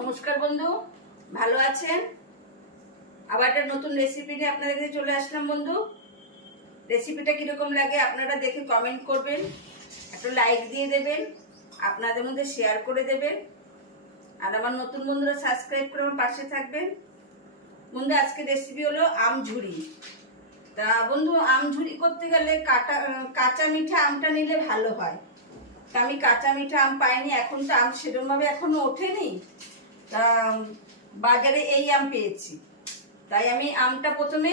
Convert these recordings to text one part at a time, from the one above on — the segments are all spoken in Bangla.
নমস্কার বন্ধু, ভালো আছেন? আবার একটা নতুন রেসিপি নিয়ে আপনাদের কাছে চলে আসলাম বন্ধু। রেসিপিটা কিরকম লাগে আপনারা দেখে কমেন্ট করবেন, একটা লাইক দিয়ে দেবেন, আপনাদের মধ্যে শেয়ার করে দেবেন, আর আমার নতুন বন্ধুরা সাবস্ক্রাইব করে আমার পাশে থাকবেন। বন্ধু, আজকে রেসিপি হলো আমঝুরি। তা বন্ধু, আমঝুরি করতে গেলে কাঁচা মিঠা আমটা নিলে ভালো হয়। তা আমি কাঁচা মিঠা আম পাইনি, এখন তো আম সেরকমভাবে এখনো ওঠেনি। তা বাজারে এই আম পেয়েছি, তাই আমি আমটা প্রথমে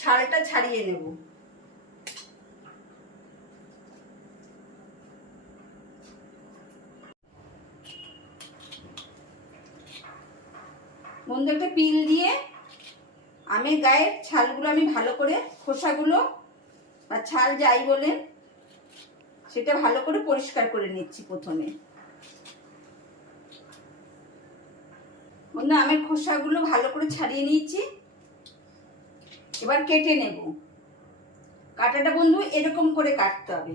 ছালটা ছাড়িয়ে নেব। বন্ধু, একটা পিল দিয়ে আমের গায়ের ছালগুলো আমি ভালো করে, খোসাগুলো বা ছাল যাই বলেন, সেটা ভালো করে পরিষ্কার করে নিচ্ছি প্রথমে। বন্ধু, আমের খোসাগুলো ভালো করে ছাড়িয়ে নিয়েছি, এবার কেটে নেব। কাটাটা বন্ধু এরকম করে কাটতে হবে।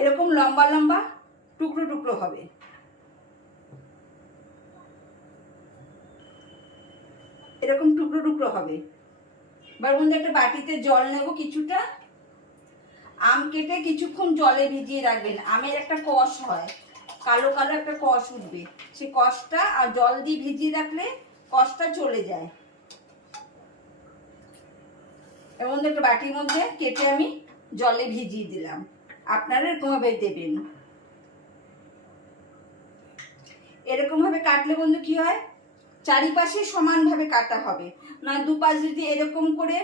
এরকম লম্বা লম্বা টুকরো টুকরো হবে। এরকম টুকরো টুকরো হবে। এবার বন্ধু, একটা বাটিতে জল নেব কিছুটা। আম কেটে কিছুক্ষণ জলে ভিজিয়ে রাখবেন। আমের একটা কষ হয়, কালো কালো একটা কষ উঠবে, সেই কষটা আর জল দিয়ে ভিজিয়ে রাখলে কষটা চলে যায়। এর মধ্যে একটা বাটির মধ্যে কেটে আমি জলে ভিজিয়ে দিলাম। আপনারা এরকমভাবে দেবেন। এরকমভাবে কাটলে বন্ধু কি হয়, চারিপাশে সমানভাবে কাটা হবে। নয় দুপাশ যদি এরকম করে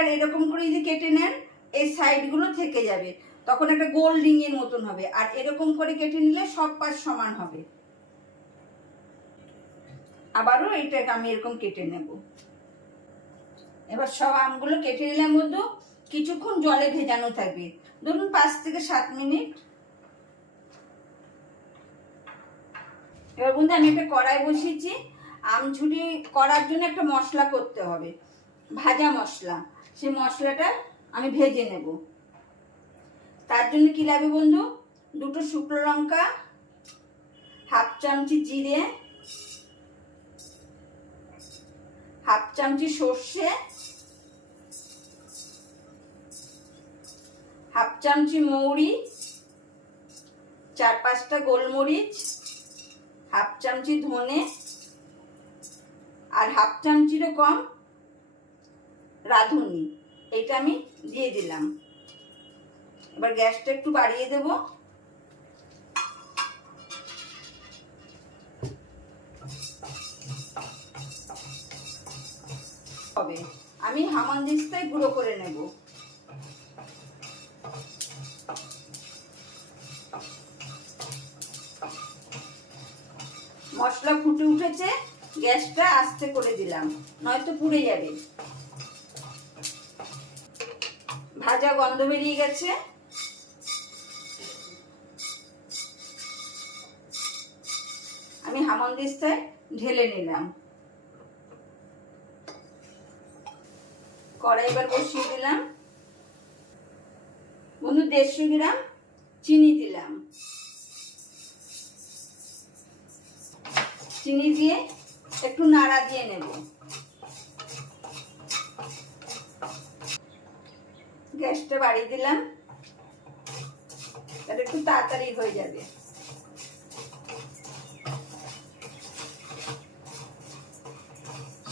আর এরকম করে যদি কেটে নেন, এই সাইডগুলো থেকে যাবে, তখন একটা গোল রিংয়ের মতন হবে। আর এরকম করে কেটে নিলে সব পাশ সমান হবে। আবারও এইটাকে আমি এরকম কেটে নেব। এবার সব আমগুলো কেটে নিলাম বন্ধু, কিছুক্ষণ জলে ভেজানো থাকবে, ধরুন 5 থেকে 7 মিনিট। এবার বন্ধু, আমি একটা কড়াই বসিয়েছি। আমঝুরি করার জন্য একটা মশলা করতে হবে, ভাজা মশলা। সেই মশলাটা আমি ভেজে নেব। তার জন্য কি লাগবে বন্ধু, 2টো শুকনো লঙ্কা, 1/2 চামচি জিরে, 1/2 চামচি সর্ষে, 1/2 চামচি মৌরি, 4-5টা গোলমরিচ, 1/2 চামচি ধনে, আর 1/2 চামচিরও কম রাঁধুনি। এটা আমি দিয়ে দিলাম। এবার গ্যাসটা একটু বাড়িয়ে দেব। হবে, আমি হামানদিস্তায় গুঁড়ো করে নেব। মশলা ফুটে উঠেছে, গ্যাসটা আস্তে করে দিলাম, নয়তো পুড়ে যাবে। ভাজা গন্ধ বেরিয়ে গেছে। আমি হামানদিস্তায় ঢেলে নিলাম। কড়াই এবার বসিয়ে দিলাম। বন্ধু, 150 গ্রাম চিনি দিলাম। চিনি দিয়ে একটু নাড়া দিয়ে নেব। গ্যাসটা বাড়িয়ে দিলাম, তাহলে একটু তাড়াতাড়ি হয়ে যাবে।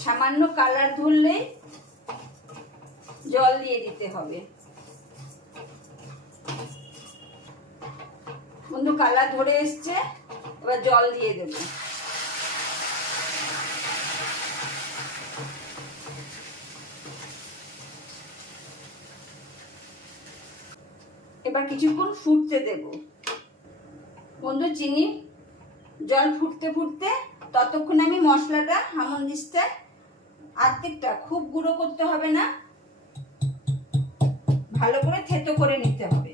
সামান্য কালার ধরলে জল দিয়ে দিতে হবে। বন্ধু কালার ধরে এসছে, এবার জল দিয়ে দেব। এবার কিছুক্ষণ ফুটতে দেব। বন্ধু চিনি জল ফুটতে ফুটতে ততক্ষণ আমি মশলাটা হামনদিস্তায় আর্ধেকটা, খুব গুঁড়ো করতে হবে না, ভালো করে থেতো করে নিতে হবে।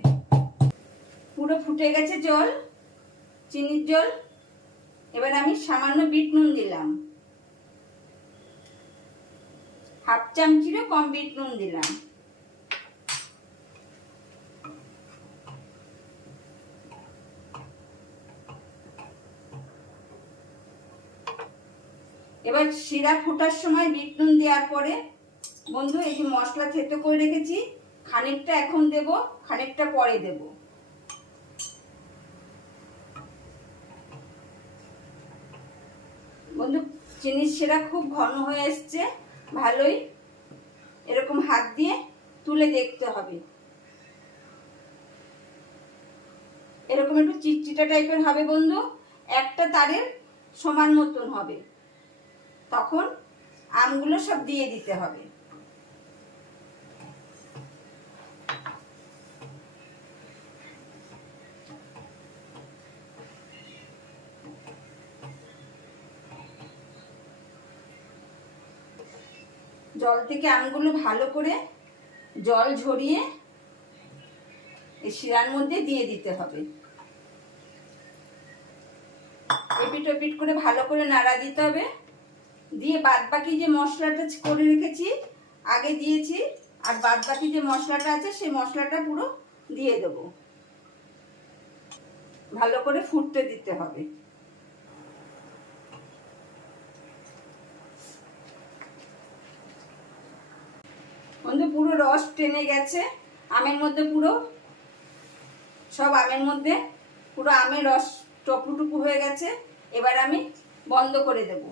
পুরো ফুটে গেছে জল, চিনির জল। এবার আমি সামান্য বিট নুন দিলাম, হাফ চামচিরও কম বিট নুন দিলাম। এবার শিরা ফোটার সময় বিট নুন দেওয়ার পরে বন্ধু এই যে মশলা থেতো করে রেখেছি, খানিকটা এখন দেব, খানিকটা পরে দেব। বন্ধু চিনির শিরা খুব ঘন হয়ে এসছে, ভালোই এরকম হাত দিয়ে তুলে দেখতে হবে। এরকম একটু চিটচিটা টাইপের হবে বন্ধু, একটা তারের সমান মতন হবে। তখন আমগুলো সব দিয়ে দিতে হবে। জল থেকে আমগুলো ভালো করে জল ঝরিয়ে এই শিরার মধ্যে দিয়ে দিতে হবে। এপিট ওপিট করে ভালো করে নাড়া দিতে হবে। দিয়ে বাদবাকি যে মশলাটা করে রেখেছি, আগে দিয়েছি, আর বাদবাকি যে মশলাটা আছে সেই মশলাটা পুরো দিয়ে দেব। ভালো করে ফুটতে দিতে হবে। বন্ধু পুরো রস টেনে গেছে আমের মধ্যে, পুরো সব আমের মধ্যে পুরো আমের রস টপুটুপু হয়ে গেছে। এবার আমি বন্ধ করে দেব,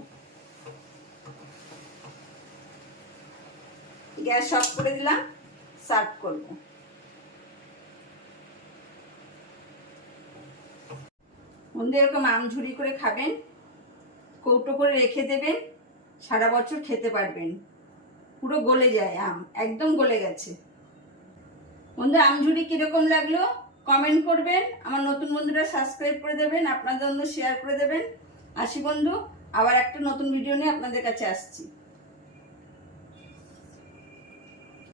গ্যাস অফ করে দিলাম, সার্ভ করব। বন্ধু এরকম আম ঝুরি করে খাবেন, কৌটো করে রেখে দেবেন, সারা বছর খেতে পারবেন। পুরো গলে যায় আম, একদম গলে গেছে। বন্ধু আম ঝুরি কিরকম লাগলো কমেন্ট করবেন। আমার নতুন বন্ধুরা সাবস্ক্রাইব করে দেবেন, আপনাদের বন্ধু শেয়ার করে দেবেন। আসি বন্ধু, আবার একটা নতুন ভিডিও নিয়ে আপনাদের কাছে আসছি।